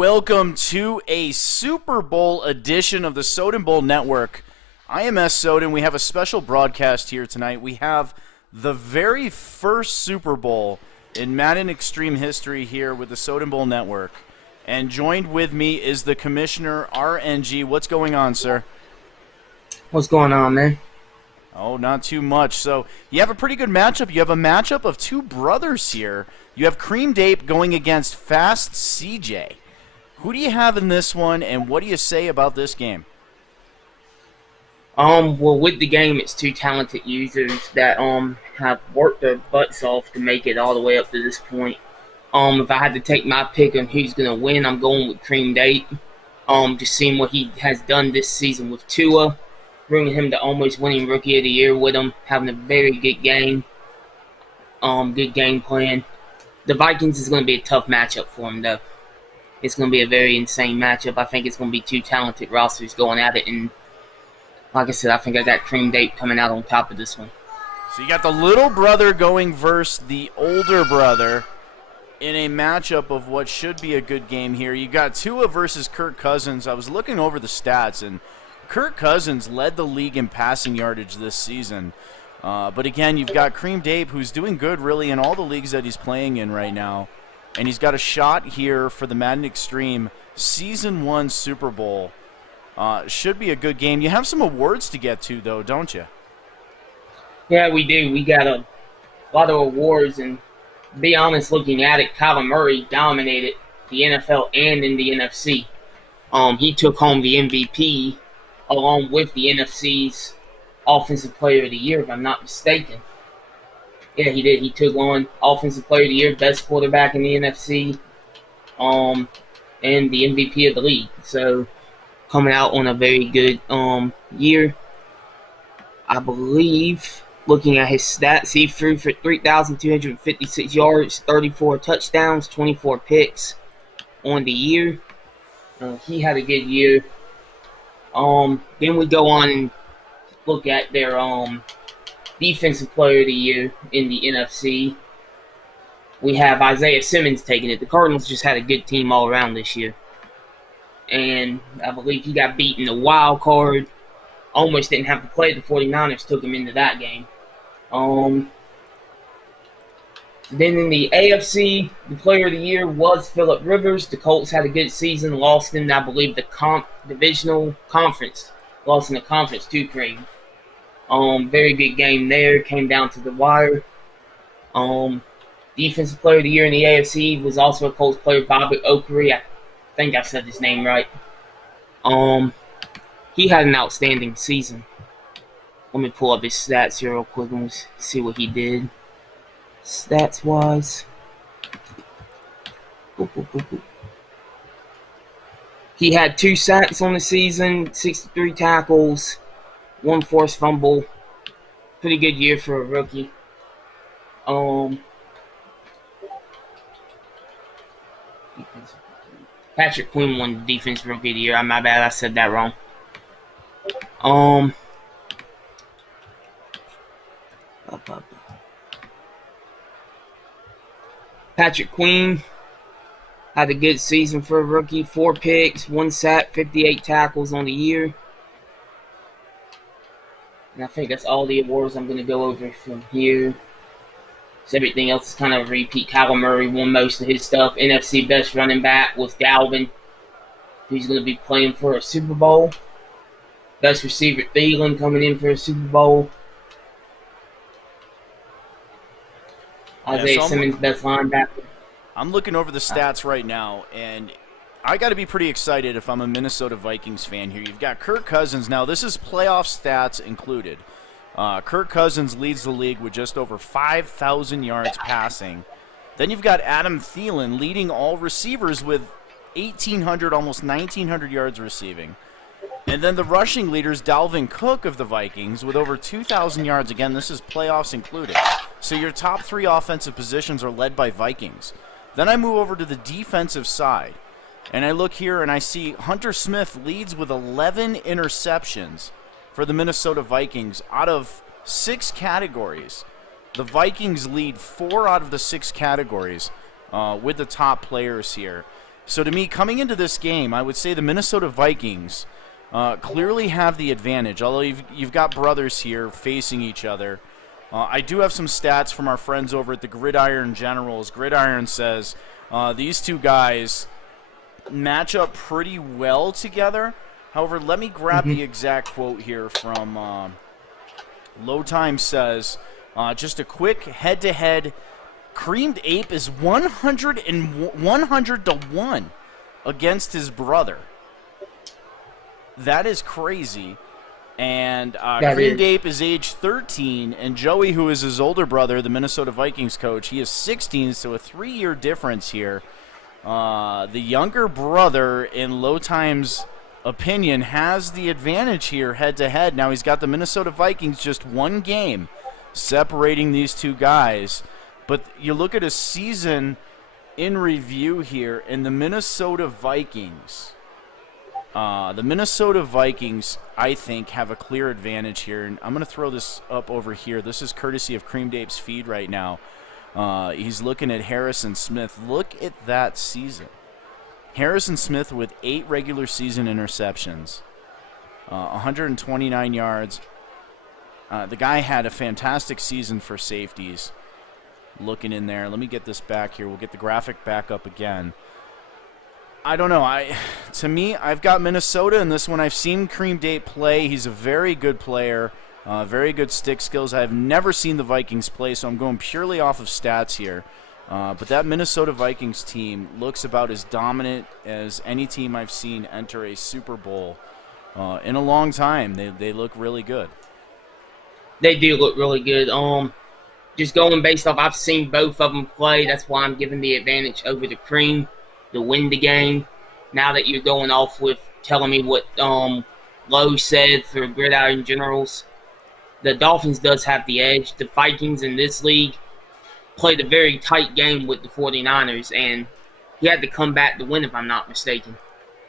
welcome to a Super Bowl edition of the Soden Bowl Network. I am Soden. We have a special broadcast here tonight. We have the very first Super Bowl in Madden Extreme history here with the Soden Bowl Network. And joined with me is the Commissioner, RNG. What's going on, sir? What's going on, man? Oh, not too much. So you have a pretty good matchup. You have a matchup of two brothers here. You have Cream Dape going against Fast CJ. Who do you have in this one, and what do you say about this game? Well, with the game, it's two talented users that have worked their butts off to make it all the way up to this point. If I had to take my pick on who's gonna win, I'm going with Cream Dape. Just seeing what he has done this season with Tua, bringing him to almost winning Rookie of the Year with him, having a very good game. Good game plan. The Vikings is going to be a tough matchup for him, though. It's going to be a very insane matchup. I think it's going to be two talented rosters going at it. And like I said, I think I got Cream Dape coming out on top of this one. So you got the little brother going versus the older brother in a matchup of what should be a good game here. You got Tua versus Kirk Cousins. I was looking over the stats, and Kirk Cousins led the league in passing yardage this season. But again, you've got Cream Dape, who's doing good really in all the leagues that he's playing in right now. And he's got a shot here for the Madden Extreme Season 1 Super Bowl. Should be a good game. You have some awards to get to, though, don't you? Yeah, we do. We got a lot of awards. And to be honest, looking at it, Kyler Murray dominated the NFL and in the NFC. He took home the MVP along with the NFC's Offensive Player of the Year, if I'm not mistaken. Yeah, he did. He took on Offensive Player of the Year, best quarterback in the NFC, and the MVP of the league. So, coming out on a very good year. I believe, looking at his stats, he threw for 3,256 yards, 34 touchdowns, 24 picks on the year. He had a good year. Then we go on and look at their Defensive Player of the Year in the NFC. We have Isaiah Simmons taking it. The Cardinals just had a good team all around this year. And I believe he got beat in the wild card. Almost didn't have to play. The 49ers took him into that game. Then in the AFC, the Player of the Year was Phillip Rivers. The Colts had a good season. Lost in, I believe, the divisional conference. Lost in the conference to Cream. Very good game there. Came down to the wire. Defensive Player of the Year in the AFC was also a Colts player, Bobby Okereke. I think I said his name right. He had an outstanding season. Let me pull up his stats here real quick and see what he did. Stats-wise. He had 2 sacks on the season, 63 tackles, 1 forced fumble. Pretty good year for a rookie. Patrick Quinn won the Defensive Rookie of the Year. My bad, I said that wrong. Patrick Quinn had a good season for a rookie. 4 picks, 1 sack, 58 tackles on the year. And I think that's all the awards I'm going to go over from here. So everything else is kind of a repeat. Kyler Murray won most of his stuff. NFC best running back was Dalvin, who's going to be playing for a Super Bowl. Best receiver, Thielen, coming in for a Super Bowl. Isaiah Simmons, best linebacker. I'm looking over the stats right now, and I got to be pretty excited if I'm a Minnesota Vikings fan here. You've got Kirk Cousins. Now, this is playoff stats included. Kirk Cousins leads the league with just over 5,000 yards passing. Then you've got Adam Thielen leading all receivers with 1,800, almost 1,900 yards receiving. And then the rushing leaders, Dalvin Cook of the Vikings, with over 2,000 yards. Again, this is playoffs included. So your top 3 offensive positions are led by Vikings. Then I move over to the defensive side, and I look here and I see Hunter Smith leads with 11 interceptions for the Minnesota Vikings out of 6 categories. The Vikings lead 4 out of the 6 categories with the top players here. So to me, coming into this game, I would say the Minnesota Vikings clearly have the advantage, although you've got brothers here facing each other. I do have some stats from our friends over at the Gridiron Generals. Gridiron says these two guys match up pretty well together. However, let me grab the exact quote here from Low Time says, just a quick head-to-head, Creamed Ape is 100 to 1 against his brother. That is crazy. And Creamed Ape is age 13, and Joey, who is his older brother, the Minnesota Vikings coach, he is 16, so a 3-year difference here. The younger brother, in Low Time's opinion, has the advantage here head-to-head. Now he's got the Minnesota Vikings just one game separating these two guys. But you look at a season in review here, and the Minnesota Vikings, I think, have a clear advantage here. And I'm going to throw this up over here. This is courtesy of Creamed Ape's feed right now. He's looking at Harrison Smith. Look at that season. Harrison Smith with 8 regular season interceptions, 129 yards. The guy had a fantastic season for safeties. Looking in there. Let me get this back here. We'll get the graphic back up again. I don't know. To me, I've got Minnesota in this one. I've seen Creamed Ape play. He's a very good player, very good stick skills. I've never seen the Vikings play, so I'm going purely off of stats here. But that Minnesota Vikings team looks about as dominant as any team I've seen enter a Super Bowl in a long time. They look really good. They do look really good. Just going based off, I've seen both of them play. That's why I'm giving the advantage over the Cream to win the game. Now that you're going off with telling me what Lowe said for Gridiron Generals, the Dolphins does have the edge. The Vikings in this league played a very tight game with the 49ers, and he had to come back to win, if I'm not mistaken.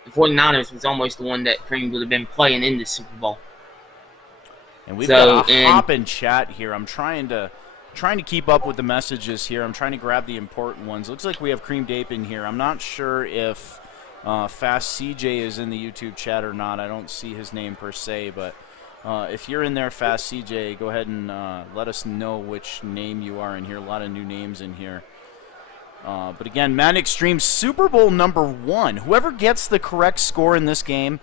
The 49ers was almost the one that Cream would have been playing in the Super Bowl. And we've got a hop in chat here. I'm trying to keep up with the messages here. I'm trying to grab the important ones. Looks like we have Creamed Ape in here. I'm not sure if Fast CJ is in the YouTube chat or not. I don't see his name per se, but if you're in there, Fast CJ, go ahead and let us know which name you are in here. A lot of new names in here. But again, Madden Extreme Super Bowl number 1. Whoever gets the correct score in this game,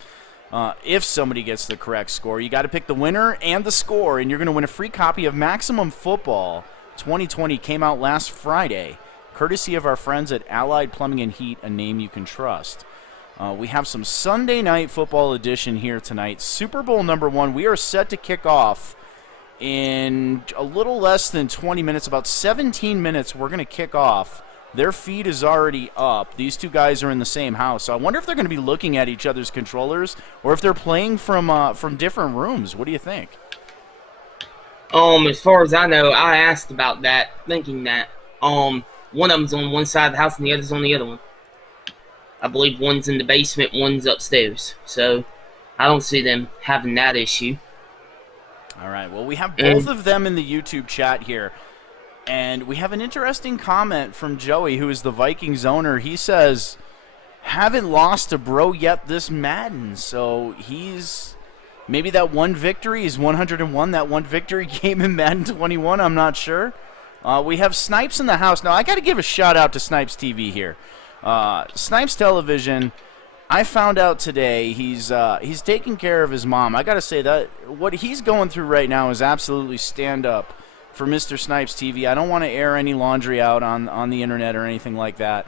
if somebody gets the correct score, you got to pick the winner and the score, and you're going to win a free copy of Maximum Football 2020. Came out last Friday, courtesy of our friends at Allied Plumbing and Heat, a name you can trust. We have some Sunday Night Football edition here tonight. Super Bowl number 1. We are set to kick off in a little less than 20 minutes, about 17 minutes. We're going to kick off. Their feed is already up. These two guys are in the same house. So I wonder if they're going to be looking at each other's controllers or if they're playing from different rooms. What do you think? As far as I know, I asked about that, thinking that one of them's on one side of the house and the other's on the other one. I believe one's in the basement, one's upstairs. So I don't see them having that issue. All right. Well, we have both of them in the YouTube chat here. And we have an interesting comment from Joey, who is the Vikings owner. He says, haven't lost to bro yet this Madden. So he's maybe that one victory. He's 101. That one victory came in Madden 21. I'm not sure. We have Snipes in the house. Now, I got to give a shout out to Snipes TV here. Snipes Television, I found out today he's taking care of his mom. I got to say that what he's going through right now is absolutely stand up for Mr. Snipes TV. I don't want to air any laundry out on the internet or anything like that,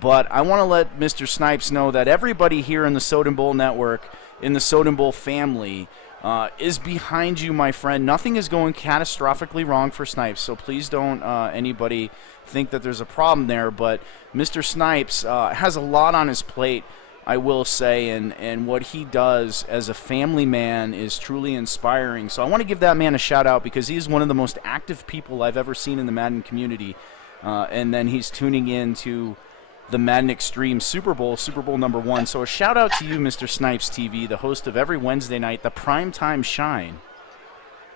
but I want to let Mr. Snipes know that everybody here in the Soden Bowl network, in the Soden Bowl family, is behind you, my friend. Nothing is going catastrophically wrong for Snipes, so please don't anybody think that there's a problem there, but Mr. Snipes has a lot on his plate, I will say, and what he does as a family man is truly inspiring. So I want to give that man a shout out because he's one of the most active people I've ever seen in the Madden community. And then he's tuning in to the Madden Extreme Super Bowl number 1. So a shout out to you, Mr. Snipes TV, the host of every Wednesday night, the Primetime Shine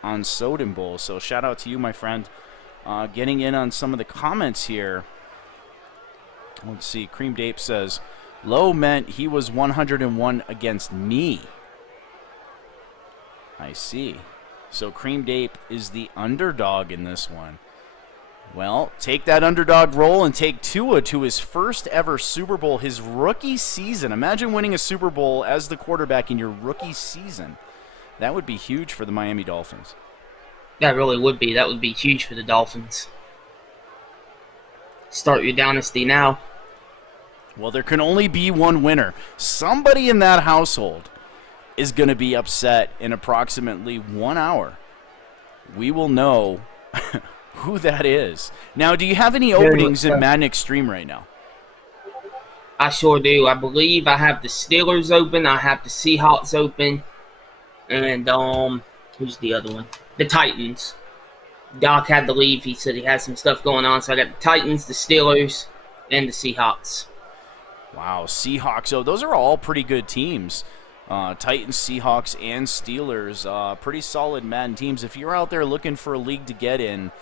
on Soden Bowl. So shout out to you, my friend. Getting in on some of the comments here. Let's see. Creamed Ape says, Low meant he was 101 against me. I see. So Cream Dape is the underdog in this one. Well, take that underdog role and take Tua to his first ever Super Bowl, his rookie season. Imagine winning a Super Bowl as the quarterback in your rookie season. That would be huge for the Miami Dolphins. That really would be. That would be huge for the Dolphins. Start your dynasty now. Well, there can only be one winner. Somebody in that household is going to be upset in approximately 1 hour. We will know who that is. Now, do you have any openings in Madden Extreme right now? I sure do. I believe I have the Steelers open. I have the Seahawks open. And, who's the other one? The Titans. Doc had to leave. He said he had some stuff going on. So I got the Titans, the Steelers, and the Seahawks. Wow, Seahawks. Oh, those are all pretty good teams. Titans, Seahawks, and Steelers. Pretty solid Madden teams. If you're out there looking for a league to get in,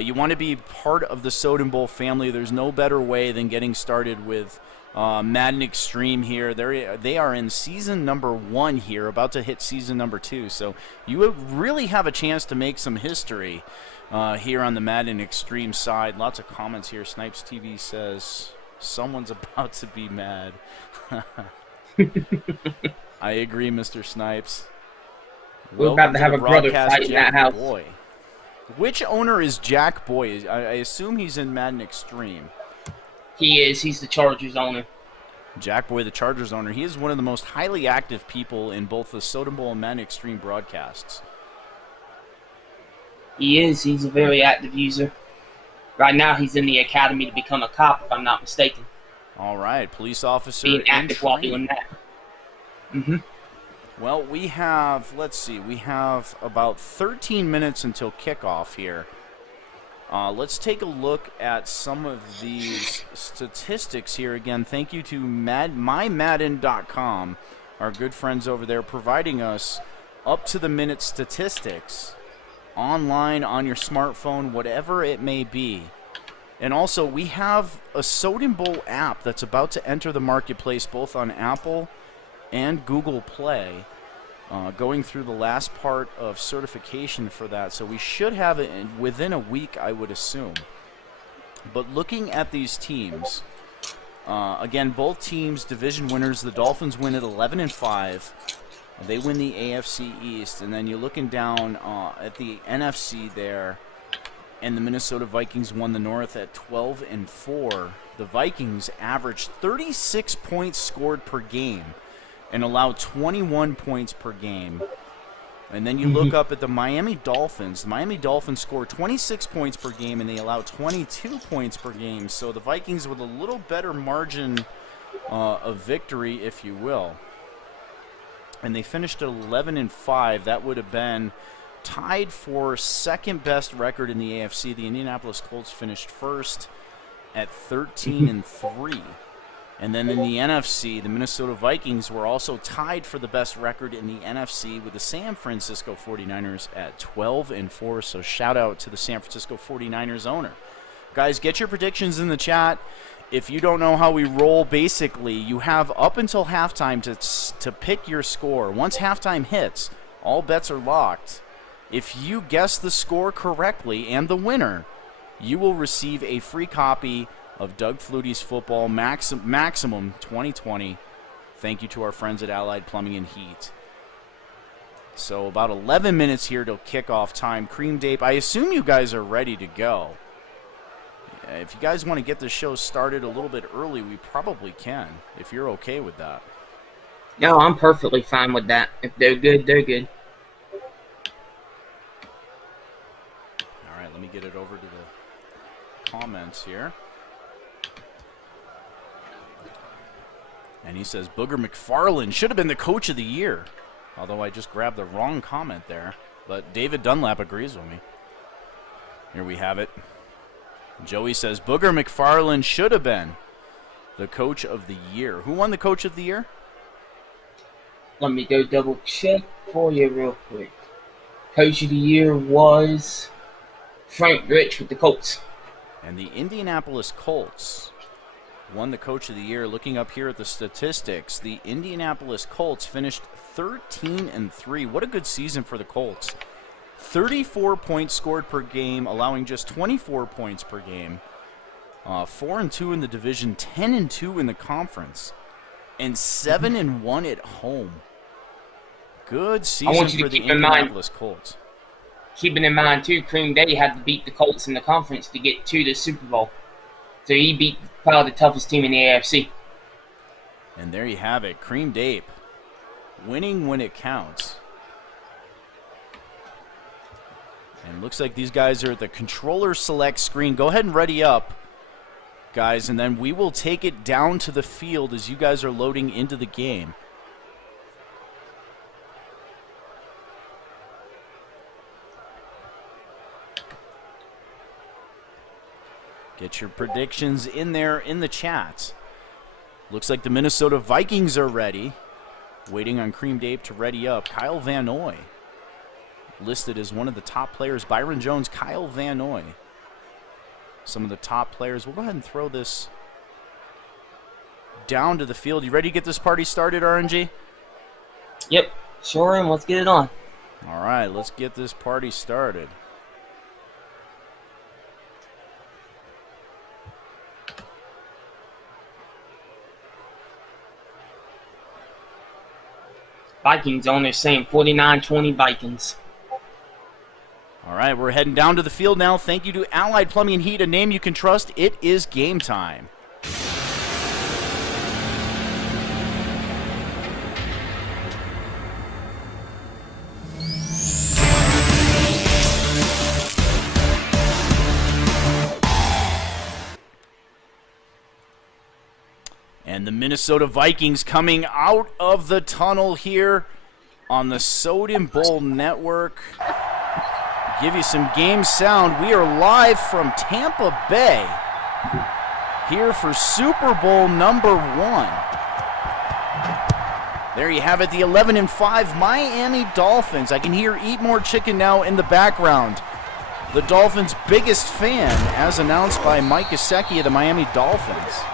you want to be part of the Soden Bowl family, there's no better way than getting started with Madden Extreme here. They are in season number 1 here, about to hit season number 2. So you really have a chance to make some history here on the Madden Extreme side. Lots of comments here. Snipes TV says, someone's about to be mad. I agree, Mr. Snipes. We're about to have a brother fight in that house. Boy. Which owner is Jack Boy? I assume he's in Madden Extreme. He is. He's the Chargers owner. Jack Boy, the Chargers owner. He is one of the most highly active people in both the Soden Bowl and Madden Extreme broadcasts. He is. He's a very active user. Right now, he's in the academy to become a cop, if I'm not mistaken. All right, police officer. Being active while doing that. Mm-hmm. Well, we have, let's see, we have about 13 minutes until kickoff here. Let's take a look at some of these statistics here. Again, thank you to mymadden.com, our good friends over there, providing us up-to-the-minute statistics online, on your smartphone, whatever it may be. And also, we have a Soden Bowl app that's about to enter the marketplace, both on Apple and Google Play, going through the last part of certification for that. So we should have it within a week, I would assume. But looking at these teams, again, both teams division winners. The Dolphins win at 11-5. They win the AFC East. And then you're looking down at the NFC there, and the Minnesota Vikings won the North at 12-4. The Vikings averaged 36 points scored per game and allow 21 points per game. And then you look up at the Miami Dolphins. The Miami Dolphins score 26 points per game, and they allow 22 points per game. So the Vikings with a little better margin of victory, if you will. And they finished at 11-5. That would have been tied for second best record in the AFC. The Indianapolis Colts finished first at 13-3. And then in the NFC, the Minnesota Vikings were also tied for the best record in the NFC with the San Francisco 49ers at 12-4. So shout out to the San Francisco 49ers owner. Guys, get your predictions in the chat. If you don't know how we roll, basically, you have up until halftime to pick your score. Once halftime hits, all bets are locked. If you guess the score correctly and the winner, you will receive a free copy of Doug Flutie's Football Maximum 2020. Thank you to our friends at Allied Plumbing and Heat. So about 11 minutes here till kickoff time. Cream Dape, I assume you guys are ready to go. If you guys want to get the show started a little bit early, we probably can, if you're okay with that. No, I'm perfectly fine with that. If they're good, they're good. All right, let me get it over to the comments here. And he says, Booger McFarland should have been the coach of the year. Although I just grabbed the wrong comment there. But David Dunlap agrees with me. Here we have it. Joey says, Booger McFarland should have been the coach of the year. Who won the coach of the year? Let me go double check for you real quick. Coach of the year was Frank Rich with the Colts. And the Indianapolis Colts won the Coach of the Year. Looking up here at the statistics, the Indianapolis Colts finished 13-3. What a good season for the Colts. 34 points scored per game, allowing just 24 points per game. 4-2 in the division, 10-2 in the conference, and 7-1 at home. Good season for the Indianapolis Colts. Keeping in mind, too, Cream Day had to beat the Colts in the conference to get to the Super Bowl. So he beat probably the toughest team in the AFC. And there you have it. Cream Dape winning when it counts. And looks like these guys are at the controller select screen. Go ahead and ready up, guys, and then we will take it down to the field as you guys are loading into the game. Get your predictions in there in the chat. Looks like the Minnesota Vikings are ready. Waiting on Cream Dave to ready up. Kyle Van Noy listed as one of the top players. Byron Jones, Kyle Van Noy. Some of the top players. We'll go ahead and throw this down to the field. You ready to get this party started, RNG? Yep, sure am. Let's get it on. All right, let's get this party started. Vikings on there saying 49-20 Vikings. All right, we're heading down to the field now. Thank you to Allied Plumbing and Heat, a name you can trust. It is game time. And the Minnesota Vikings coming out of the tunnel here on the Soden Bowl Network. Give you some game sound. We are live from Tampa Bay here for Super Bowl number 1. There you have it, the 11-5 Miami Dolphins. I can hear Eat More Chicken now in the background. The Dolphins' biggest fan, as announced by Mike Gesicki of the Miami Dolphins.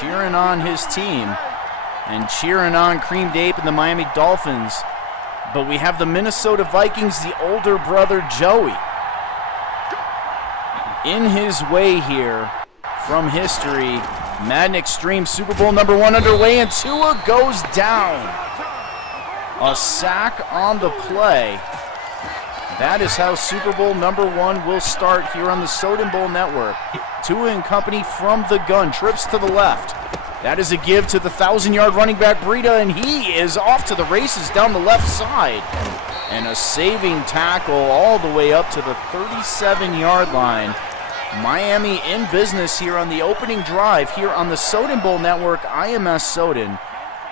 Cheering on his team and cheering on Cream Dape and the Miami Dolphins. But we have the Minnesota Vikings, the older brother Joey, in his way here from history. Madden Extreme Super Bowl number 1 underway, and Tua goes down. A sack on the play. That is how Super Bowl number 1 will start here on the Soden Bowl Network. Tua and company from the gun, trips to the left. That is a give to the 1,000-yard running back Breida, and he is off to the races down the left side. And a saving tackle all the way up to the 37-yard line. Miami in business here on the opening drive here on the Soden Bowl Network, IMS Soden.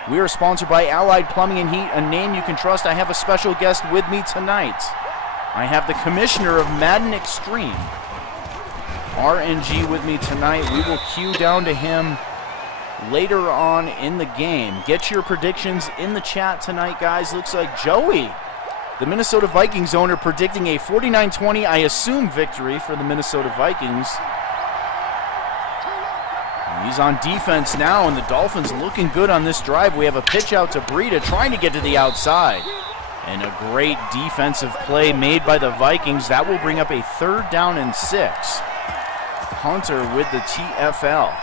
We are sponsored by Allied Plumbing and Heat, a name you can trust. I have a special guest with me tonight. I have the commissioner of Madden Extreme, RNG, with me tonight. We will cue down to him later on in the game. Get your predictions in the chat tonight, guys. Looks like Joey, the Minnesota Vikings owner, predicting a 49-20, I assume, victory for the Minnesota Vikings. And he's on defense now, and the Dolphins looking good on this drive. We have a pitch out to Breida, trying to get to the outside. And a great defensive play made by the Vikings. That will bring up a 3rd down and 6. Hunter with the TFL.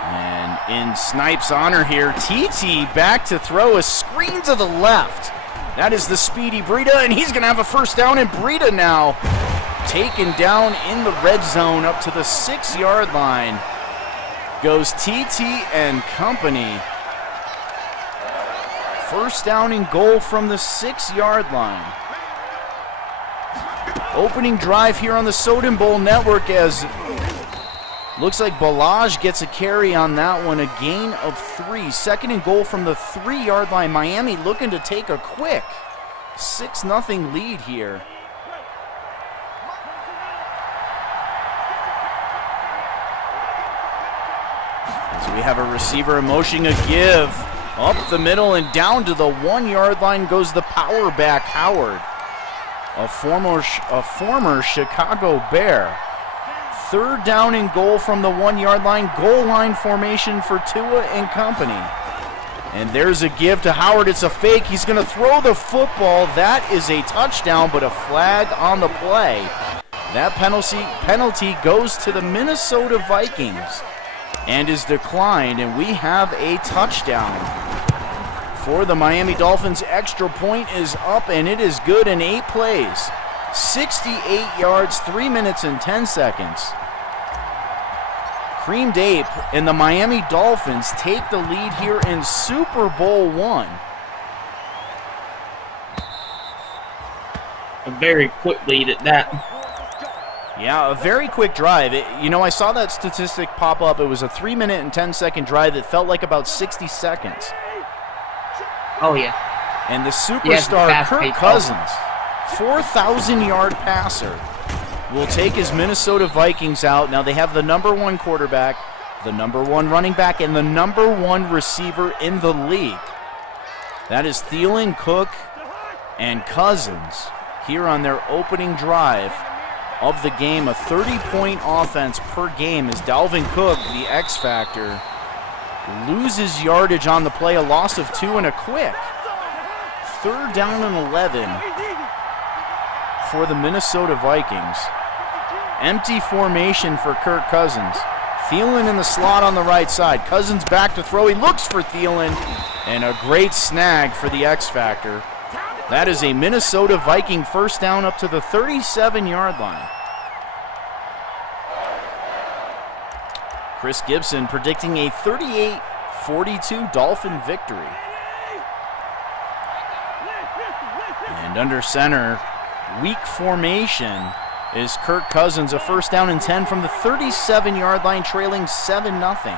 And in Snipes' honor here, TT back to throw, a screen to the left. That is the speedy Breida, and he's going to have a 1st down, and Breida now taken down in the red zone up to the 6-yard line. Goes TT and company. 1st down and goal from the 6-yard line. Opening drive here on the Soden Bowl Network, as looks like Balaj gets a carry on that one, a gain of 3. 2nd and goal from the 3-yard line. Miami looking to take a quick 6-0 lead here. So we have a receiver in motion, a give. Up the middle and down to the 1-yard line goes the power back, Howard. a former Chicago Bear. 3rd down and goal from the 1-yard line. Goal line formation for Tua and company. And there's a give to Howard. It's a fake. He's going to throw the football. That is a touchdown, but a flag on the play. That penalty goes to the Minnesota Vikings and is declined, and we have a touchdown. For the Miami Dolphins, extra point is up, and it is good in 8 plays. 68 yards, 3 minutes and 10 seconds. Cream Dape and the Miami Dolphins take the lead here in Super Bowl I. A very quick lead at that. Yeah, a very quick drive. I saw that statistic pop up. It was a 3 minute and 10-second drive that felt like about 60 seconds. Oh, yeah. And the superstar Kirk Cousins, 4,000-yard passer, will take his Minnesota Vikings out. Now they have the #1 quarterback, the #1 running back, and the #1 receiver in the league. That is Thielen, Cook, and Cousins here on their opening drive of the game. A 30-point offense per game as Dalvin Cook, the X factor, loses yardage on the play, a loss of 2 and a quick. 3rd down and 11 for the Minnesota Vikings. Empty formation for Kirk Cousins. Thielen in the slot on the right side. Cousins back to throw. He looks for Thielen, and a great snag for the X factor. That is a Minnesota Viking 1st down up to the 37-yard line. Chris Gibson predicting a 38-42 Dolphin victory. And under center, weak formation is Kirk Cousins, a 1st down and 10 from the 37-yard line, trailing 7-0.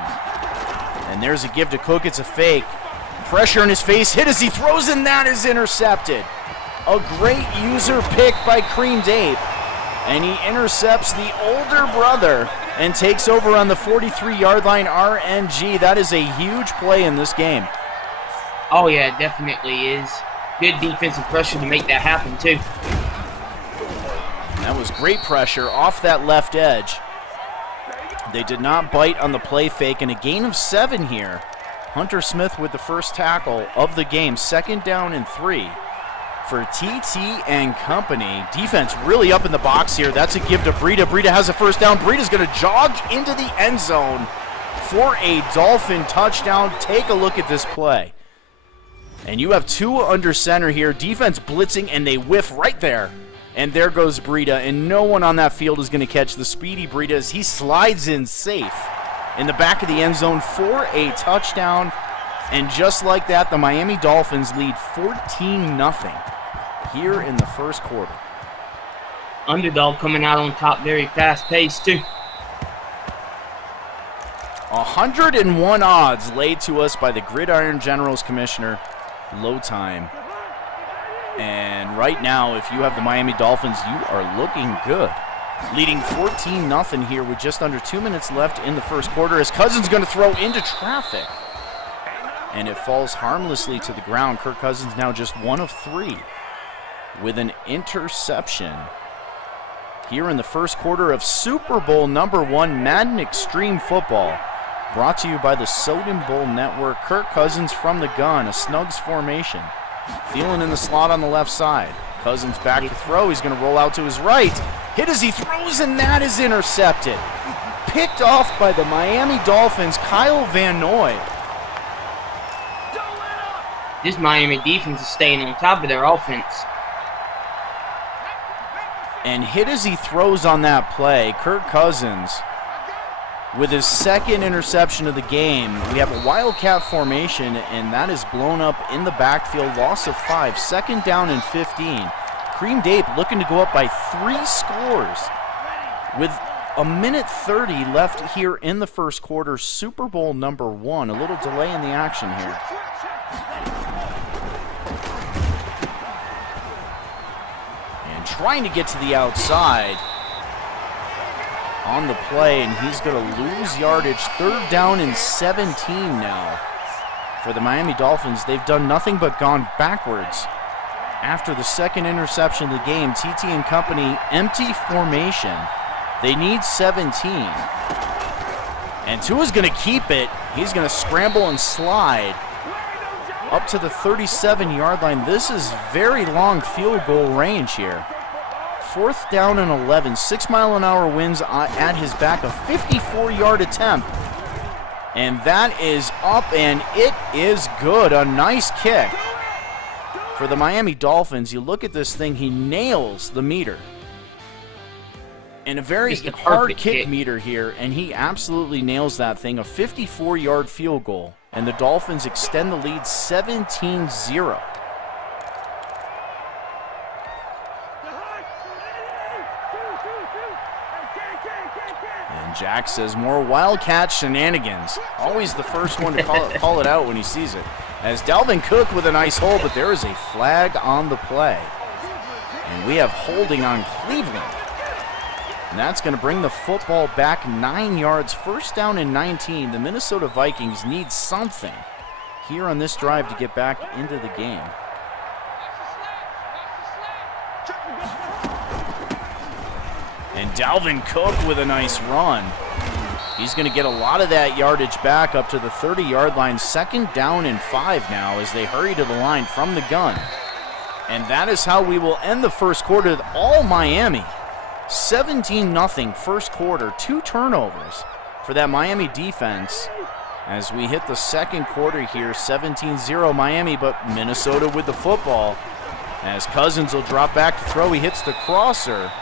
And there's a give to Cook. It's a fake. Pressure in his face, hit as he throws, and that is intercepted. A great user pick by Cream Dape, and he intercepts the older brother and takes over on the 43-yard line. RNG. That is a huge play in this game. Oh, yeah, it definitely is. Good defensive pressure to make that happen, too. That was great pressure off that left edge. They did not bite on the play fake, and a gain of 7 here. Hunter Smith with the first tackle of the game. 2nd down and 3 for TT and company. Defense really up in the box here. That's a give to Breida. Breida has a 1st down. Breida's going to jog into the end zone for a Dolphin touchdown. Take a look at this play. And you have Tua under center here. Defense blitzing, and they whiff right there. And there goes Breida, and no one on that field is going to catch the speedy Breida as he slides in safe in the back of the end zone for a touchdown. And just like that, the Miami Dolphins lead 14-0 here in the 1st quarter. Underdog coming out on top, very fast-paced, too. 101 odds laid to us by the Gridiron Generals Commissioner, low time. And right now, if you have the Miami Dolphins, you are looking good. Leading 14-0 here with just under 2 minutes left in the 1st quarter as Cousins going to throw into traffic. And it falls harmlessly to the ground. Kirk Cousins now just 1 of 3 with an interception. Here in the 1st quarter of Super Bowl #1 Madden Extreme Football. Brought to you by the Soden Bowl Network. Kirk Cousins from the gun, a Snugs formation. Thielen in the slot on the left side. Cousins back to throw. He's going to roll out to his right. Hit as he throws, and that is intercepted. Picked off by the Miami Dolphins, Kyle Van Noy. This Miami defense is staying on top of their offense. And hit as he throws on that play, Kirk Cousins with his 2nd interception of the game. We have a Wildcat formation, and that is blown up in the backfield. Loss of 5. 2nd down and 15. Cream Dape looking to go up by 3 scores with a minute 30 left here in the 1st quarter. Super Bowl #1. A little delay in the action here. And trying to get to the outside on the play, and he's going to lose yardage. 3rd down and 17 now for the Miami Dolphins. They've done nothing but gone backwards after the second interception of the game. TT and company, empty formation. They need 17. And Tua's going to keep it. He's going to scramble and slide up to the 37-yard line. This is very long field goal range here. 4th down and 11. 6-mile-an-hour winds at his back. A 54-yard attempt. And that is up, and it is good. A nice kick for the Miami Dolphins. You look at this thing, he nails the meter. And a very hard kick meter here, and he absolutely nails that thing. A 54-yard field goal, and the Dolphins extend the lead 17-0. And Jack says more Wildcat shenanigans. Always the first one to call it out when he sees it. As Dalvin Cook with a nice hole, but there is a flag on the play. And we have holding on Cleveland. And that's going to bring the football back 9 yards. 1st down and 19. The Minnesota Vikings need something here on this drive to get back into the game. And Dalvin Cook with a nice run. He's going to get a lot of that yardage back up to the 30-yard line. 2nd down and 5 now as they hurry to the line from the gun. And that is how we will end the first quarter. All Miami. 17-0 first quarter. 2 turnovers for that Miami defense as we hit the second quarter here. 17-0 Miami, but Minnesota with the football as Cousins will drop back to throw. He hits the crosser.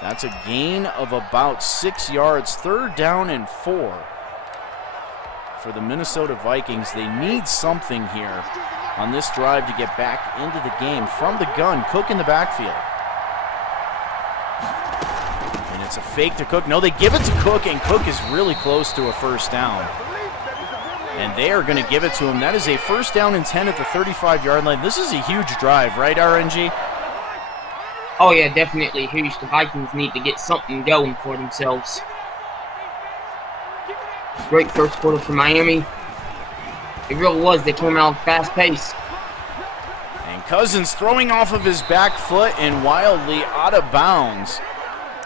That's a gain of about 6 yards. 3rd down and 4 for the Minnesota Vikings. They need something here on this drive to get back into the game. From the gun, Cook in the backfield. And it's a fake to Cook. No, they give it to Cook, and Cook is really close to a 1st down. And they are going to give it to him. That is a 1st down and 10 at the 35-yard line. This is a huge drive, right, RNG? Oh, yeah, definitely huge. The Vikings need to get something going for themselves. Great first quarter for Miami. It really was. They came out fast pace. And Cousins throwing off of his back foot and wildly out of bounds.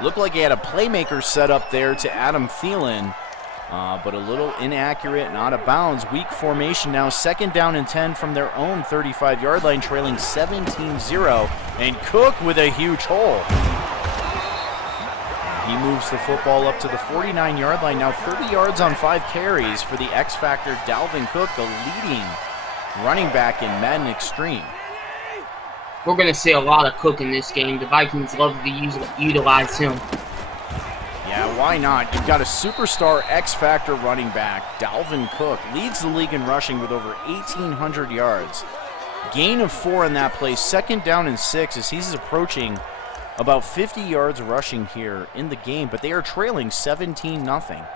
Looked like he had a playmaker set up there to Adam Thielen, but a little inaccurate and out of bounds. Weak formation now. 2nd down and 10 from their own 35-yard line, trailing 17-0. And Cook with a huge hole. He moves the football up to the 49-yard line. Now 30 yards on 5 carries for the X-Factor Dalvin Cook, the leading running back in Madden Extreme. We're going to see a lot of Cook in this game. The Vikings love to utilize him. Yeah, why not? You've got a superstar X-Factor running back. Dalvin Cook leads the league in rushing with over 1,800 yards. Gain of 4 in that play. 2nd down and 6 as he's approaching about 50 yards rushing here in the game, but they are trailing 17-0.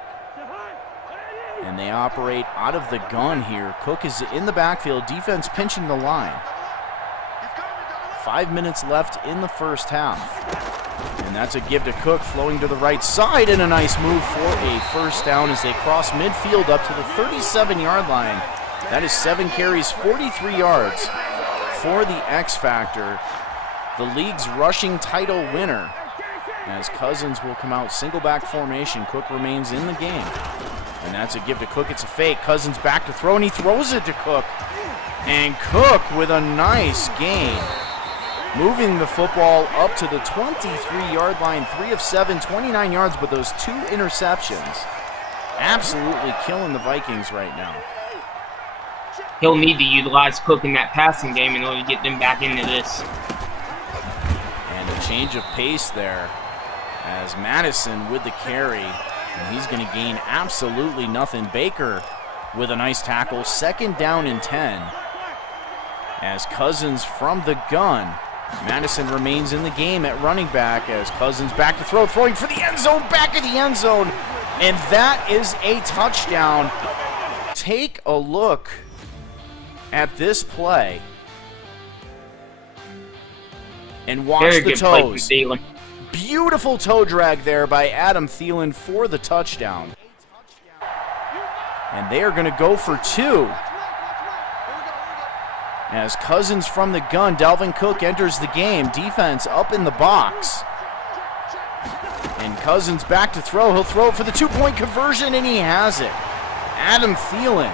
And they operate out of the gun here. Cook is in the backfield. Defense pinching the line. 5 minutes left in the first half. And that's a give to Cook, flowing to the right side, and a nice move for a 1st down as they cross midfield up to the 37-yard line. That is 7 carries, 43 yards for the X-Factor, the league's rushing title winner. As Cousins will come out single back formation, Cook remains in the game. And that's a give to Cook. It's a fake. Cousins back to throw, and he throws it to Cook. And Cook with a nice gain, moving the football up to the 23-yard line. 3 of 7, 29 yards, but those 2 interceptions absolutely killing the Vikings right now. He'll need to utilize Cook in that passing game in order to get them back into this. And a change of pace there as Madison with the carry. And he's going to gain absolutely nothing. Baker with a nice tackle. 2nd down and 10. As Cousins from the gun. Madison remains in the game at running back as Cousins back to throw, throwing for the end zone, back of the end zone. And that is a touchdown. Take a look at this play and watch the toes. Beautiful toe drag there by Adam Thielen for the touchdown. And they are going to go for 2. As Cousins from the gun, Dalvin Cook enters the game. Defense up in the box. And Cousins back to throw. He'll throw it for the two-point conversion, and he has it. Adam Thielen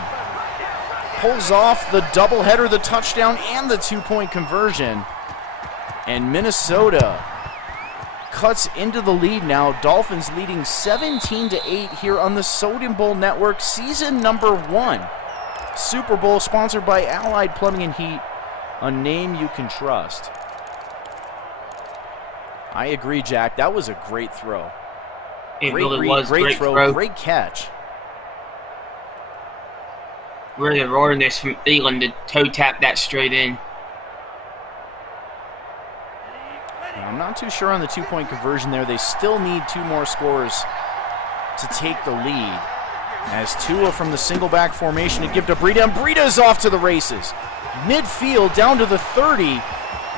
pulls off the doubleheader, the touchdown, and the two-point conversion. And Minnesota cuts into the lead now. Dolphins leading 17-8 here on the Soden Bowl Network, season number 1. Super Bowl sponsored by Allied Plumbing and Heat, a name you can trust. I agree, Jack. That was a great throw. It Great really read, was. great Great throw, great catch. Really rawness from Thielen to toe tap that straight in. I'm not too sure on the two-point conversion there. They still need 2 more scores to take the lead. As Tua from the single back formation to give to Breida, and Breida's off to the races. Midfield down to the 30,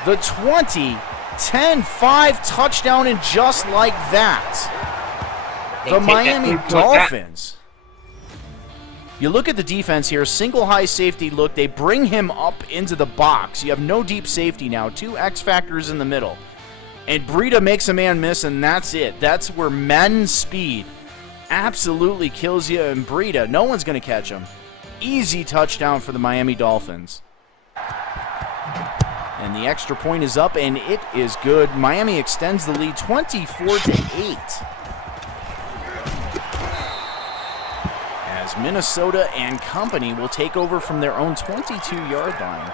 the 20, 10-5 touchdown, and just like that, the Miami Dolphins. You look at the defense here, single high safety look. They bring him up into the box. You have no deep safety now, 2 X factors in the middle. And Breida makes a man miss, and that's it. That's where Madden speed absolutely kills you. And Breida, no one's going to catch him. Easy touchdown for the Miami Dolphins. And the extra point is up, and it is good. Miami extends the lead 24-8. As Minnesota and company will take over from their own 22-yard line.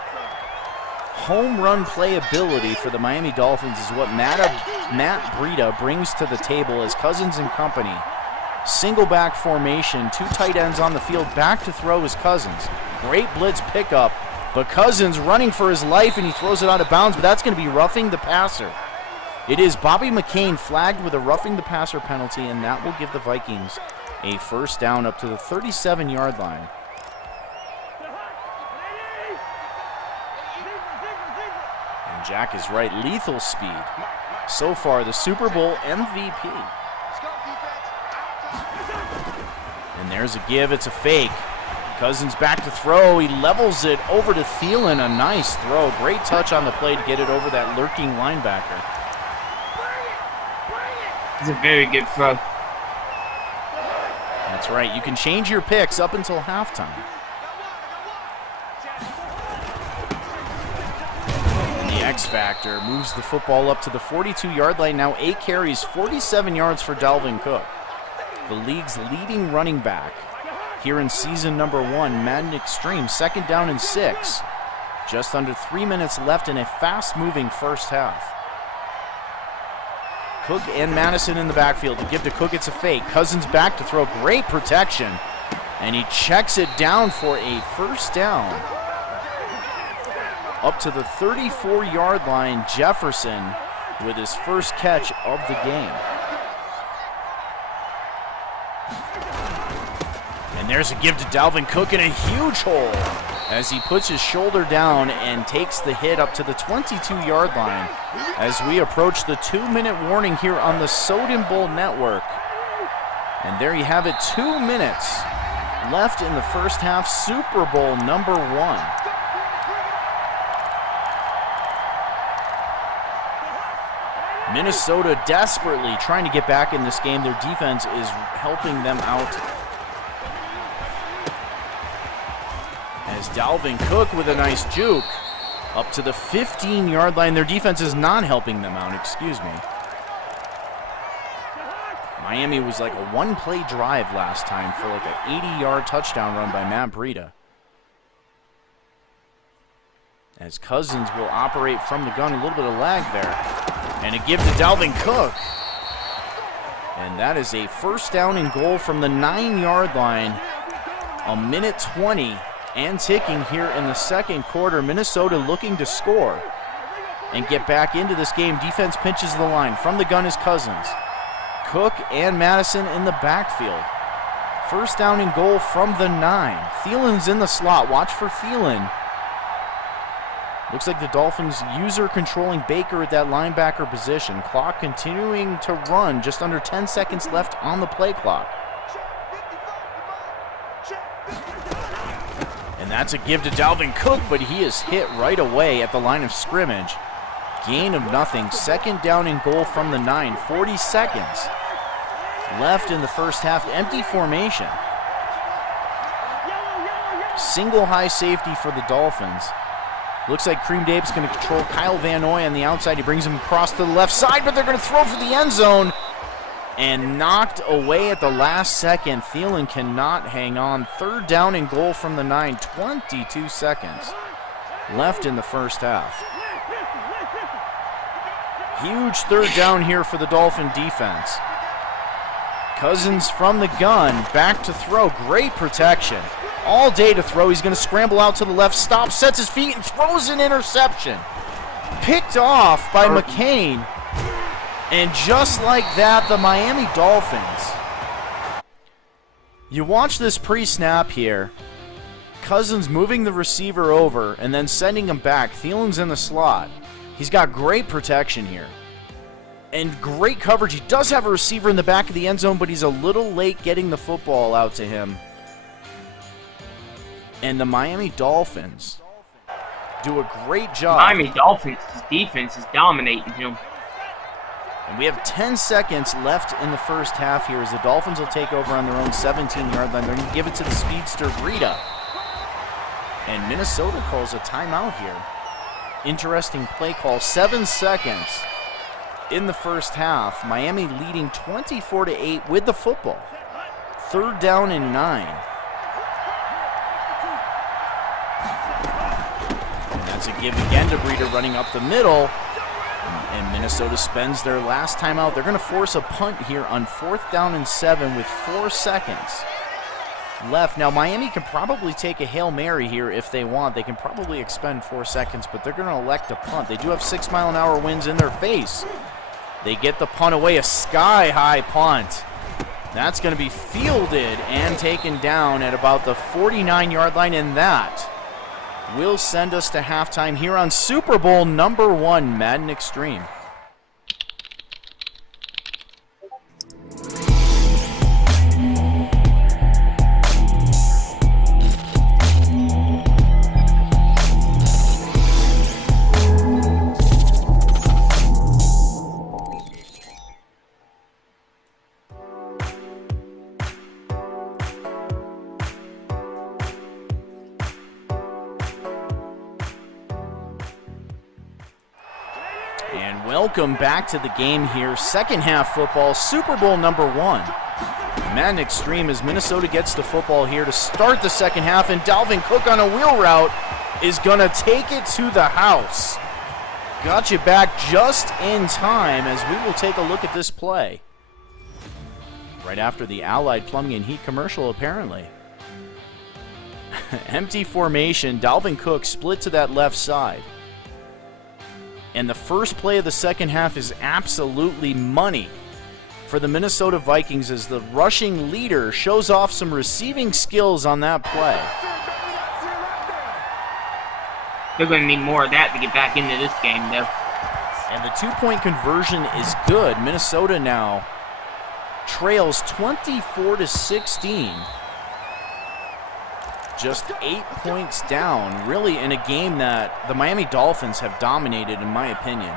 Home run playability for the Miami Dolphins is what Matt Breida brings to the table as Cousins and company. Single back formation, 2 tight ends on the field, back to throw is Cousins. Great blitz pickup, but Cousins running for his life, and he throws it out of bounds, but that's going to be roughing the passer. It is Bobby McCain flagged with a roughing the passer penalty, and that will give the Vikings a first down up to the 37-yard line. And Jack is right, lethal speed. So far, the Super Bowl MVP. And there's a give, it's a fake. Cousins back to throw, he levels it over to Thielen, a nice throw. Great touch on the play to get it over that lurking linebacker. It's a very good throw. That's right, you can change your picks up until halftime. The X Factor moves the football up to the 42-yard line. Now 8 carries, 47 yards for Dalvin Cook. The league's leading running back here in season number 1, Madden Extreme, 2nd down and 6. Just under 3 minutes left in a fast-moving first half. Cook and Madison in the backfield. To give to Cook, it's a fake. Cousins back to throw. Great protection. And he checks it down for a first down. Up to the 34-yard line, Jefferson with his first catch of the game. And there's a give to Dalvin Cook in a huge hole as he puts his shoulder down and takes the hit up to the 22-yard line as we approach the 2-minute warning here on the Soden Bowl Network. And there you have it, 2 minutes left in the first half, Super Bowl number 1. Minnesota desperately trying to get back in this game. Their defense is helping them out. As Dalvin Cook with a nice juke up to the 15-yard line. Their defense is not helping them out, excuse me. Miami was like a one-play drive last time for like an 80-yard touchdown run by Matt Breida. As Cousins will operate from the gun, a little bit of lag there. And a give to Dalvin Cook. And that is a first down and goal from the 9-yard line. A minute 20 and ticking here in the second quarter. Minnesota looking to score and get back into this game. Defense pinches the line. From the gun is Cousins. Cook and Madison in the backfield. First down and goal from the 9. Thielen's in the slot. Watch for Thielen. Looks like the Dolphins user controlling Baker at that linebacker position. Clock continuing to run. Just under 10 seconds left on the play clock. And And that's a give to Dalvin Cook, but he is hit right away at the line of scrimmage. Gain of nothing. Second down and goal from the 9. 40 seconds left in the first half. Empty formation. Single high safety for the Dolphins. Looks like Cream Dave's going to control Kyle Van Noy on the outside. He brings him across to the left side, but they're going to throw for the end zone. And knocked away at the last second. Thielen cannot hang on. Third down and goal from the 9. 22 seconds left in the first half. Huge third down here for the Dolphin defense. Cousins from the gun, back to throw. Great protection. All day to throw. He's going to scramble out to the left, stops, sets his feet, and throws an interception. Picked off by McCain. And just like that, the Miami Dolphins. You watch this pre-snap here. Cousins moving the receiver over and then sending him back. Thielen's in the slot. He's got great protection here. And great coverage. He does have a receiver in the back of the end zone, but he's a little late getting the football out to him. And the Miami Dolphins do a great job. Miami Dolphins' defense is dominating him. And we have 10 seconds left in the first half here as the Dolphins will take over on their own 17-yard line. They're going to give it to the speedster Breida. And Minnesota calls a timeout here. Interesting play call. 7 seconds in the first half. Miami leading 24-8 with the football. Third down and 9. And that's a give again to Breida running up the middle. And Minnesota spends their last timeout. They're going to force a punt here on 4th down and 7 with 4 seconds left. Now, Miami can probably take a Hail Mary here if they want. They can probably expend 4 seconds, but they're going to elect a punt. They do have 6-mile-an-hour winds in their face. They get the punt away, a sky-high punt. That's going to be fielded and taken down at about the 49-yard line, and that will send us to halftime here on Super Bowl #1 Madden Extreme. And welcome back to the game here. Second half football, Super Bowl #1. Madden Extreme as Minnesota gets the football here to start the second half, and Dalvin Cook on a wheel route is going to take it to the house. Got you back just in time as we will take a look at this play. Right after the Allied Plumbing and Heat commercial, apparently. Empty formation, Dalvin Cook split to that left side. And the first play of the second half is absolutely money for the Minnesota Vikings as the rushing leader shows off some receiving skills on that play. They're going to need more of that to get back into this game, though. And the two-point conversion is good. Minnesota now trails 24-16. Just 8 points down, really in a game that the Miami Dolphins have dominated, in my opinion.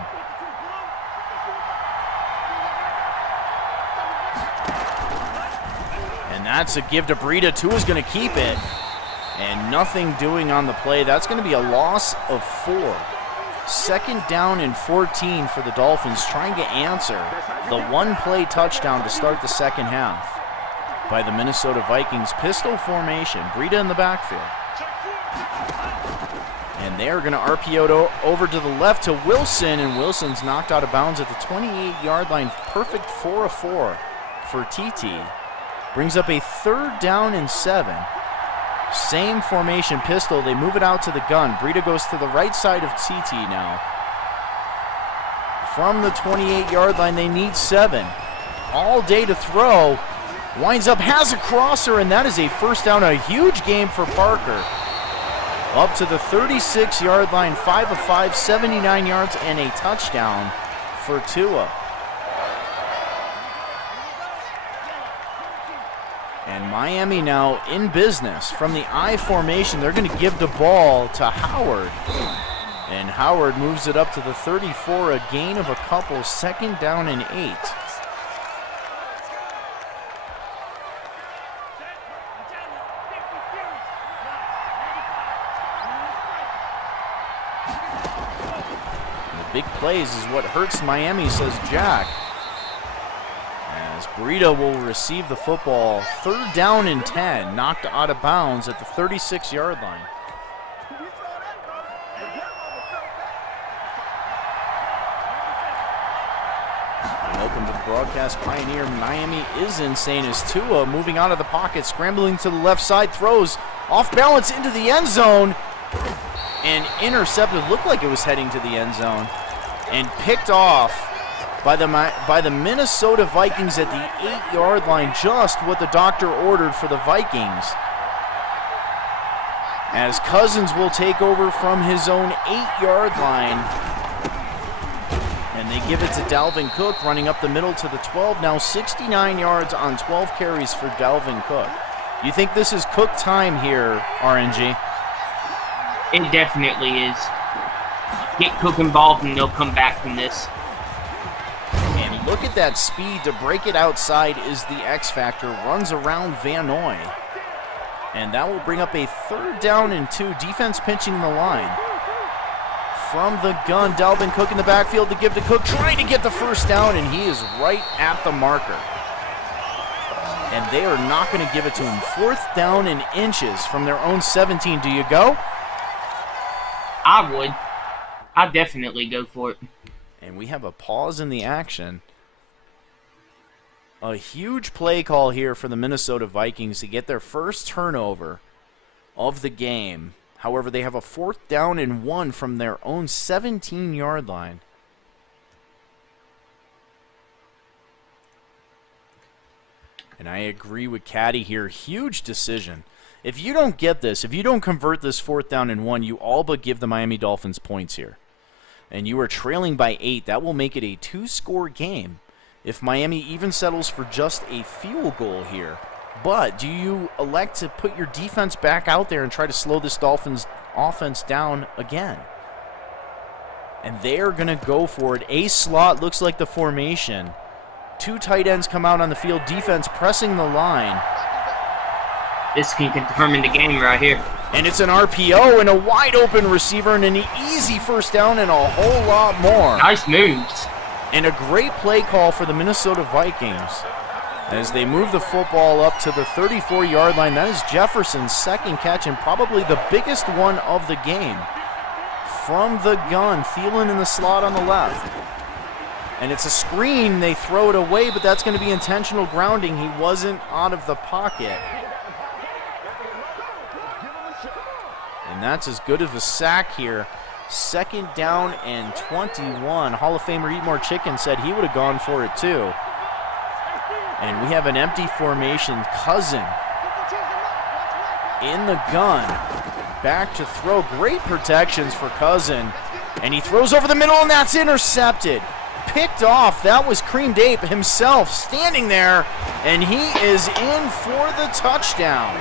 And that's a give to Breida. Tua's going to keep it. And nothing doing on the play. That's going to be a loss of 4. Second down and 14 for the Dolphins, trying to answer the one-play touchdown to start the second half by the Minnesota Vikings. Pistol formation, Breida in the backfield. And they're going to RPO over to the left to Wilson, and Wilson's knocked out of bounds at the 28-yard line. Perfect 4 of 4 for TT. Brings up a third down and 7. Same formation, pistol. They move it out to the gun. Breida goes to the right side of TT now. From the 28-yard line, they need 7. All day to throw. Winds up, has a crosser, and that is a first down. A huge game for Parker. Up to the 36-yard line, 5 of 5, 79 yards, and a touchdown for Tua. And Miami now in business. From the I formation, they're going to give the ball to Howard. And Howard moves it up to the 34, a gain of a couple, 2nd down and 8. Big plays is what hurts Miami, says Jack. As Burrito will receive the football, 3rd down and 10, knocked out of bounds at the 36-yard line. Welcome to the broadcast pioneer. Miami is insane as Tua moving out of the pocket, scrambling to the left side, throws off balance into the end zone, and intercepted. Looked like it was heading to the end zone. And picked off by the Minnesota Vikings at the 8-yard line, just what the doctor ordered for the Vikings. As Cousins will take over from his own 8-yard line. And they give it to Dalvin Cook, running up the middle to the 12. Now 69 yards on 12 carries for Dalvin Cook. You think this is Cook time here, RNG? It definitely is. Get Cook involved and they'll come back from this. And look at that speed to break it outside is the X factor. Runs around Van Noy. And that will bring up a 3rd down and 2. Defense pinching the line. From the gun, Dalvin Cook in the backfield to give to Cook, trying to get the 1st down, and he is right at the marker. And they are not going to give it to him. 4th down and inches from their own 17. Do you go? I would. I'd definitely go for it. And we have a pause in the action. A huge play call here for the Minnesota Vikings to get their first turnover of the game. However, they have a 4th down and 1 from their own 17-yard line. And I agree with Caddy here. Huge decision. If you don't get this, if you don't convert this 4th down and 1, you all but give the Miami Dolphins points here. And you are trailing by 8. That will make it a 2-score game if Miami even settles for just a field goal here. But do you elect to put your defense back out there and try to slow this Dolphins offense down again? And they're going to go for it. A slot looks like the formation. 2 tight ends come out on the field. Defense pressing the line. This can determine the game right here. And it's an RPO and a wide open receiver and an easy 1st down and a whole lot more. Nice moves. And a great play call for the Minnesota Vikings as they move the football up to the 34-yard line. That is Jefferson's 2nd catch and probably the biggest one of the game. From the gun, Thielen in the slot on the left. And it's a screen. They throw it away, but that's going to be intentional grounding. He wasn't out of the pocket. And that's as good of a sack here. 2nd down and 21. Hall of Famer Eat More Chicken said he would have gone for it too. And we have an empty formation. Cousin in the gun. Back to throw. Great protections for Cousin. And he throws over the middle, and that's intercepted. Picked off. That was Cream Dape himself standing there. And he is in for the touchdown.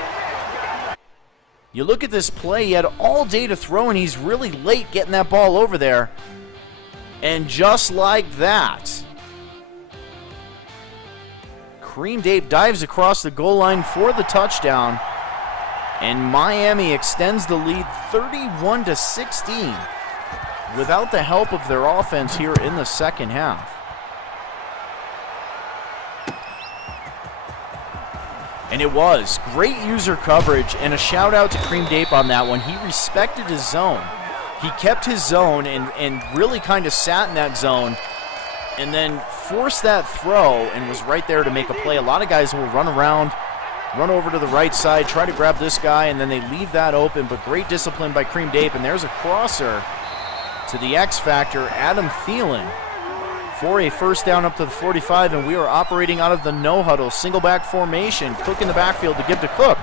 You look at this play, he had all day to throw, and he's really late getting that ball over there. And just like that, Cream Dave dives across the goal line for the touchdown, and Miami extends the lead 31-16 without the help of their offense here in the 2nd half. And it was great user coverage, and a shout out to Cream Dape on that one. He respected his zone. He kept his zone and really kind of sat in that zone and then forced that throw and was right there to make a play. A lot of guys will run around, run over to the right side, try to grab this guy, and then they leave that open. But great discipline by Cream Dape, and there's a crosser to the X Factor, Adam Thielen, for a 1st down up to the 45, and we are operating out of the no-huddle, single back formation. Cook in the backfield to give to Cook,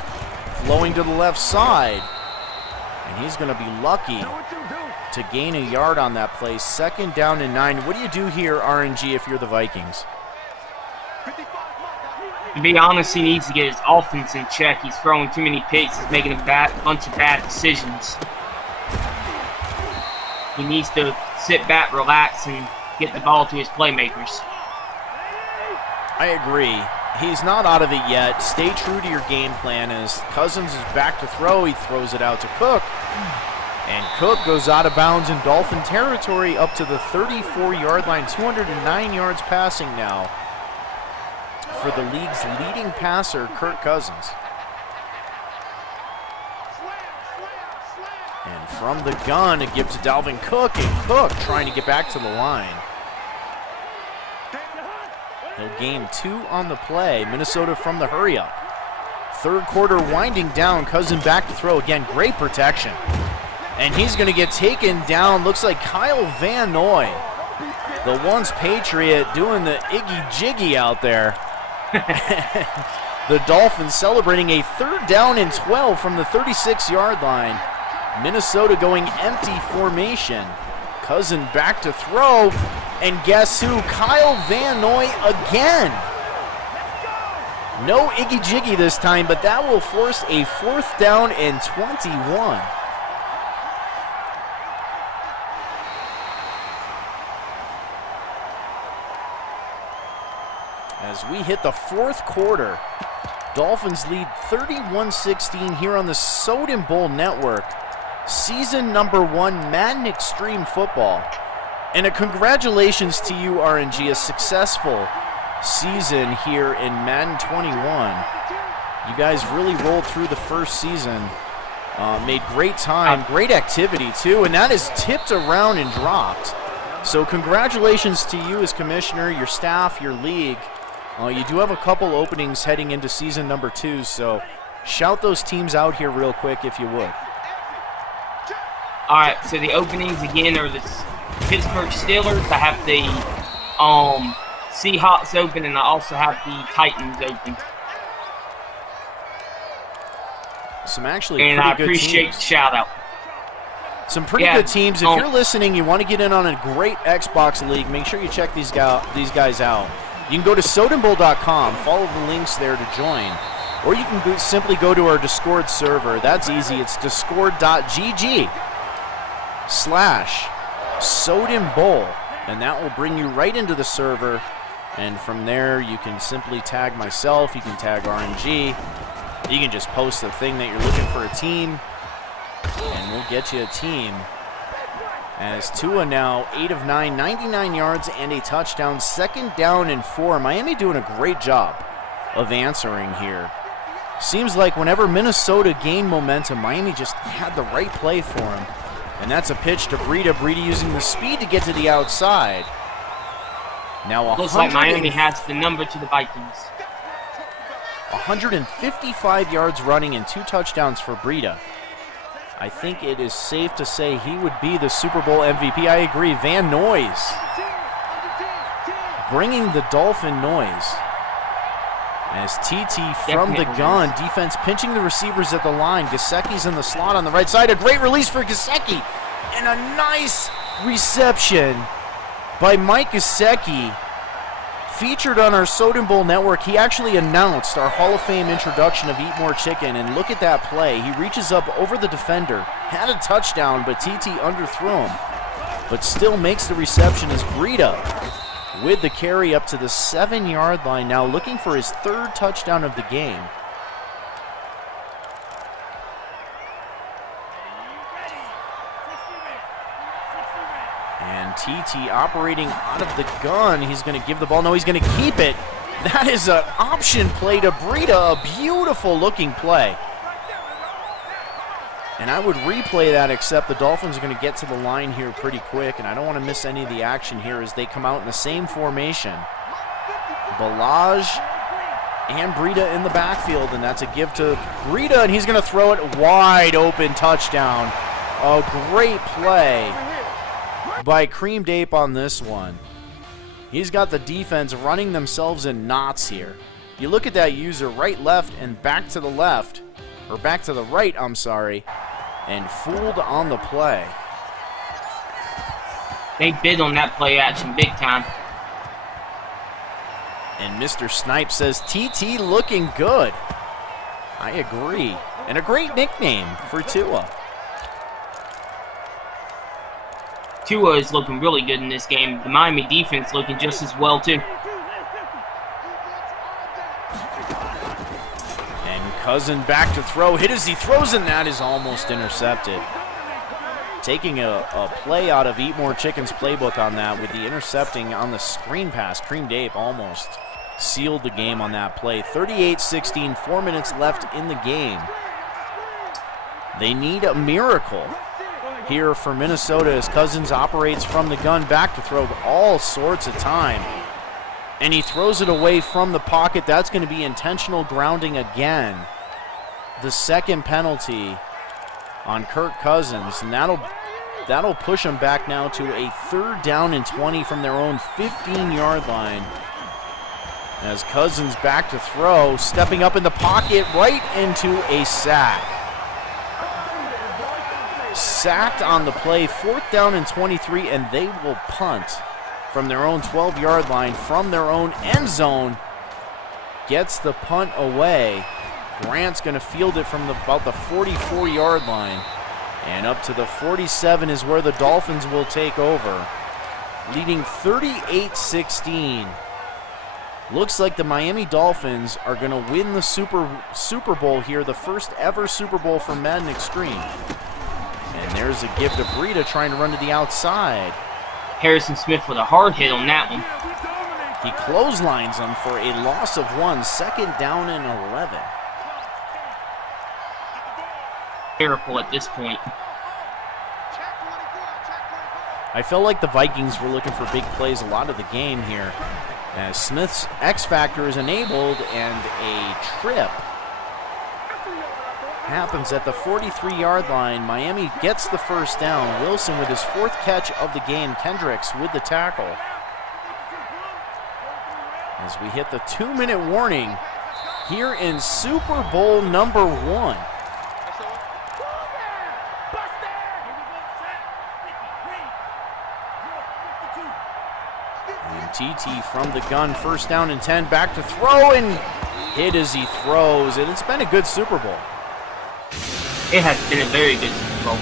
flowing to the left side, and he's going to be lucky to gain a yard on that play. 2nd down and 9. What do you do here, RNG, if you're the Vikings? To be honest, he needs to get his offense in check. He's throwing too many picks. He's making a bunch of bad decisions. He needs to sit back, relax, and get the ball to his playmakers. I agree. He's not out of it yet. Stay true to your game plan. As Cousins is back to throw, he throws it out to Cook. And Cook goes out of bounds in Dolphin territory up to the 34-yard line. 209 yards passing now for the league's leading passer, Kirk Cousins. And from the gun, a give to Dalvin Cook, and Cook trying to get back to the line. He'll gain 2 on the play. Minnesota from the hurry-up. Third quarter winding down. Cousins back to throw again. Great protection. And he's going to get taken down. Looks like Kyle Van Noy, the once Patriot, doing the Iggy Jiggy out there. The Dolphins celebrating a 3rd down and 12 from the 36-yard line. Minnesota going empty formation. Cousin back to throw, and guess who? Kyle Van Noy again. No Iggy Jiggy this time, but that will force a 4th down and 21. As we hit the 4th quarter, Dolphins lead 31-16 here on the Soden Bowl Network. Season number 1 Madden Extreme Football. And a congratulations to you, RNG, a successful season here in Madden 21. You guys really rolled through the first season, made great time, great activity too, and that is tipped around and dropped. So congratulations to you as commissioner, your staff, your league. You do have a couple openings heading into season number 2, so shout those teams out here real quick if you would. All right, so the openings again are the Pittsburgh Steelers. I have the Seahawks open, and I also have the Titans open. Some actually and pretty I good appreciate teams. the shout out. Some pretty good teams. If you're listening, you want to get in on a great Xbox league, make sure you check these guys out. You can go to sodenbowl.com, follow the links there to join. Or you can simply go to our Discord server. That's easy. It's discord.gg/Soden Bowl. And that will bring you right into the server. And from there, you can simply tag myself. You can tag RNG. You can just post the thing that you're looking for a team. And we'll get you a team. As Tua now 8 of 9, 99 yards and a touchdown. 2nd down and 4. Miami doing a great job of answering here. Seems like whenever Minnesota gained momentum, Miami just had the right play for him. And that's a pitch to Breida. Breida using the speed to get to the outside. Now looks like Miami has the number to the Vikings. 155 yards running and 2 touchdowns for Breida. I think it is safe to say he would be the Super Bowl MVP. I agree. Van Noy's bringing the Dolphin noise. As TT from the gun, defense pinching the receivers at the line. Gesicki's in the slot on the right side. A great release for Gesicki. And a nice reception by Mike Gesicki. Featured on our Soden Bowl Network, he actually announced our Hall of Fame introduction of Eat More Chicken, and look at that play. He reaches up over the defender, had a touchdown, but TT underthrew him, but still makes the reception as Breida with the carry up to the 7-yard line, now looking for his 3rd touchdown of the game. And TT operating out of the gun. He's going to give the ball. No, he's going to keep it. That is an option play to Breida. A beautiful looking play. And I would replay that, except the Dolphins are going to get to the line here pretty quick, and I don't want to miss any of the action here as they come out in the same formation. Balaj and Breida in the backfield, and that's a give to Breida, and he's going to throw it wide open, touchdown. A great play by Cream Dape on this one. He's got the defense running themselves in knots here. You look at that user, right, left, and back to the left, or back to the right, I'm sorry, and fooled on the play. They bid on that play action big time. And Mr. Snipe says, TT looking good. I agree. And a great nickname for Tua. Tua is looking really good in this game. The Miami defense looking just as well, too. And Cousin back to throw. Hit as he throws, and that is almost intercepted. Taking a play out of Eat More Chicken's playbook on that with the intercepting on the screen pass. Cream Dape almost sealed the game on that play. 38-16, 4 minutes left in the game. They need a miracle here for Minnesota as Cousins operates from the gun back to throw all sorts of time. And he throws it away from the pocket. That's going to be intentional grounding again. The second penalty on Kirk Cousins, and that'll push them back now to a 3rd down and 20 from their own 15-yard line. As Cousins back to throw, stepping up in the pocket right into a sack. Sacked on the play, 4th down and 23, and they will punt from their own 12-yard line, from their own end zone. Gets the punt away. Grant's going to field it from about the 44-yard line. And up to the 47 is where the Dolphins will take over, leading 38-16. Looks like the Miami Dolphins are going to win the Super Bowl here, the first ever Super Bowl for Madden Extreme. And there's a give to Breida trying to run to the outside. Harrison Smith with a hard hit on that one. He clotheslines him for a loss of 1, 2nd down and 11. Miracle at this point. I felt like the Vikings were looking for big plays a lot of the game here, as Smith's X Factor is enabled and a trip happens at the 43-yard line. Miami gets the first down. Wilson with his 4th catch of the game. Kendricks with the tackle. As we hit the 2-minute warning here in Super Bowl number 1. TT from the gun, 1st down and 10, back to throw, and hit as he throws, and it's been a good Super Bowl. It has been a very good Super Bowl.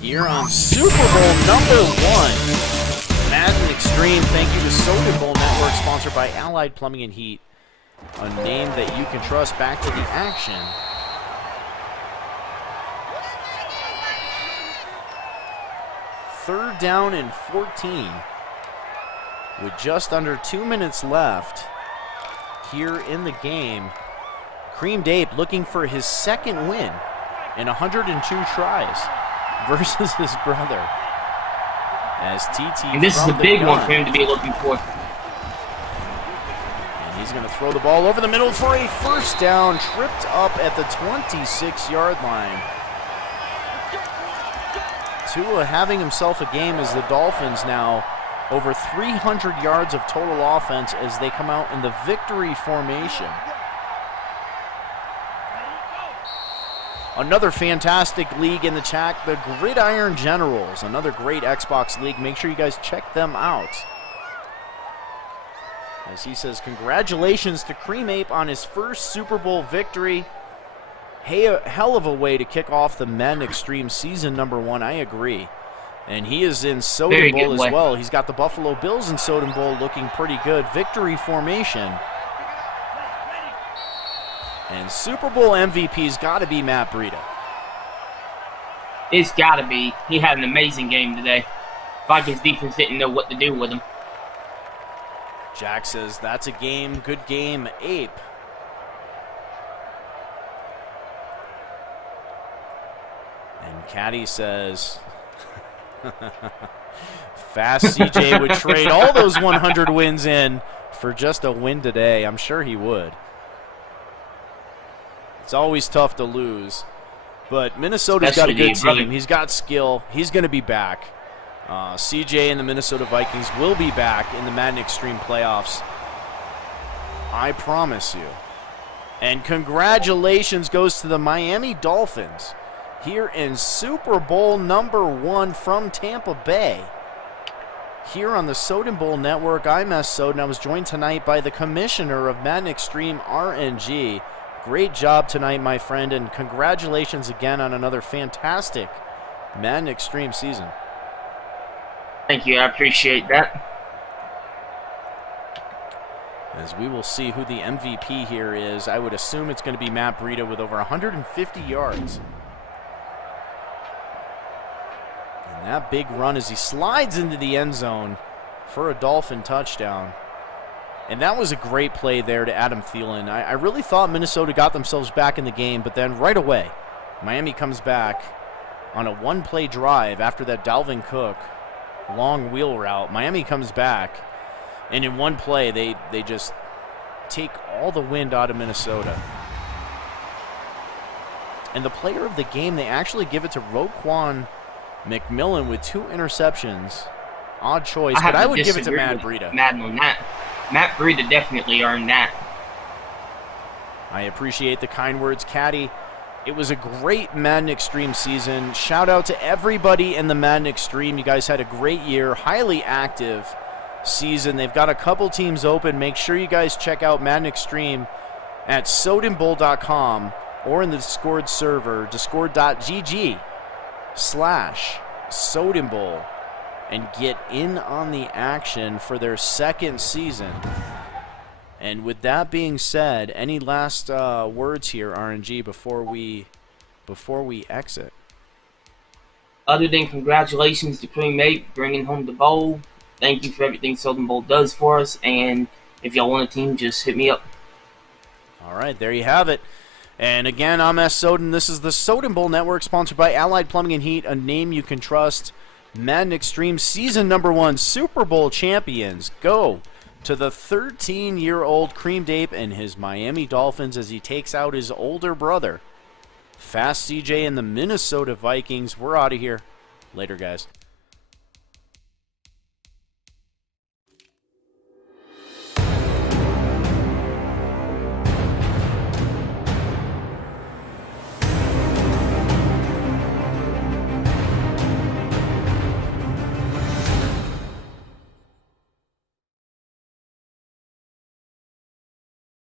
Here on Super Bowl number 1, Madden Extreme. Thank you to Soden Bowl Network, sponsored by Allied Plumbing and Heat, a name that you can trust. Back to the action. Third down and 14 with just under 2 minutes left here in the game. Cream Dape looking for his 2nd win in 102 tries versus his brother. As TT, and this is a big one for him to be looking for. And he's going to throw the ball over the middle for a 1st down, tripped up at the 26-yard line. Tua having himself a game as the Dolphins now over 300 yards of total offense as they come out in the victory formation. Another fantastic league in the chat, the Gridiron Generals, another great Xbox league. Make sure you guys check them out. As he says, congratulations to Cream Ape on his first Super Bowl victory. Hey, a hell of a way to kick off the Madden Extreme season number 1. I agree. And he is in Soden Bowl as well. He's got the Buffalo Bills in Soden Bowl looking pretty good. Victory formation. And Super Bowl MVP's got to be Matt Breida. It's got to be. He had an amazing game today. Vikings defense didn't know what to do with him. Jack says, that's a game, good game, Ape. And Caddy says, fast CJ would trade all those 100 wins in for just a win today. I'm sure he would. It's always tough to lose. But Minnesota's got a good team. He's got skill. He's going to be back. CJ and the Minnesota Vikings will be back in the Madden Extreme playoffs. I promise you. And congratulations goes to the Miami Dolphins here in Super Bowl number 1 from Tampa Bay. here on the Soden Bowl Network. I'm Soden. I was joined tonight by the commissioner of Madden Extreme RNG. Great job tonight, my friend, and congratulations again on another fantastic Madden Extreme season. Thank you. I appreciate that. As we will see who the MVP here is, I would assume it's going to be Matt Breida with over 150 yards. And that big run as he slides into the end zone for a Dolphin touchdown. And that was a great play there to Adam Thielen. I really thought Minnesota got themselves back in the game, but then right away, Miami comes back on a one-play drive after that Dalvin Cook long wheel route. Miami comes back, and in one play, they just take all the wind out of Minnesota. And the player of the game, they actually give it to Roquan McMillan with 2 interceptions. Odd choice, but I would give it to Matt Breida. Madden on that. Matt Breida definitely earned that. I appreciate the kind words, Caddy. It was a great Madden Extreme season. Shout out to everybody in the Madden Extreme. You guys had a great year, highly active season. They've got a couple teams open. Make sure you guys check out Madden Extreme at sodenbowl.com or in the Discord server, discord.gg/sodenbowl, and get in on the action for their second season. And with that being said, any last words here, RNG, before we exit? Other than congratulations to Crewmate bringing home the bowl. Thank you for everything Soden Bowl does for us. And if y'all want a team, just hit me up. All right, there you have it. And again, I'm Soden. This is the Soden Bowl Network, sponsored by Allied Plumbing and Heat, a name you can trust. Madden Extreme Season number 1 Super Bowl champions go to the 13-year-old Cream Dape and his Miami Dolphins as he takes out his older brother, Fast CJ and the Minnesota Vikings. We're out of here. Later, guys.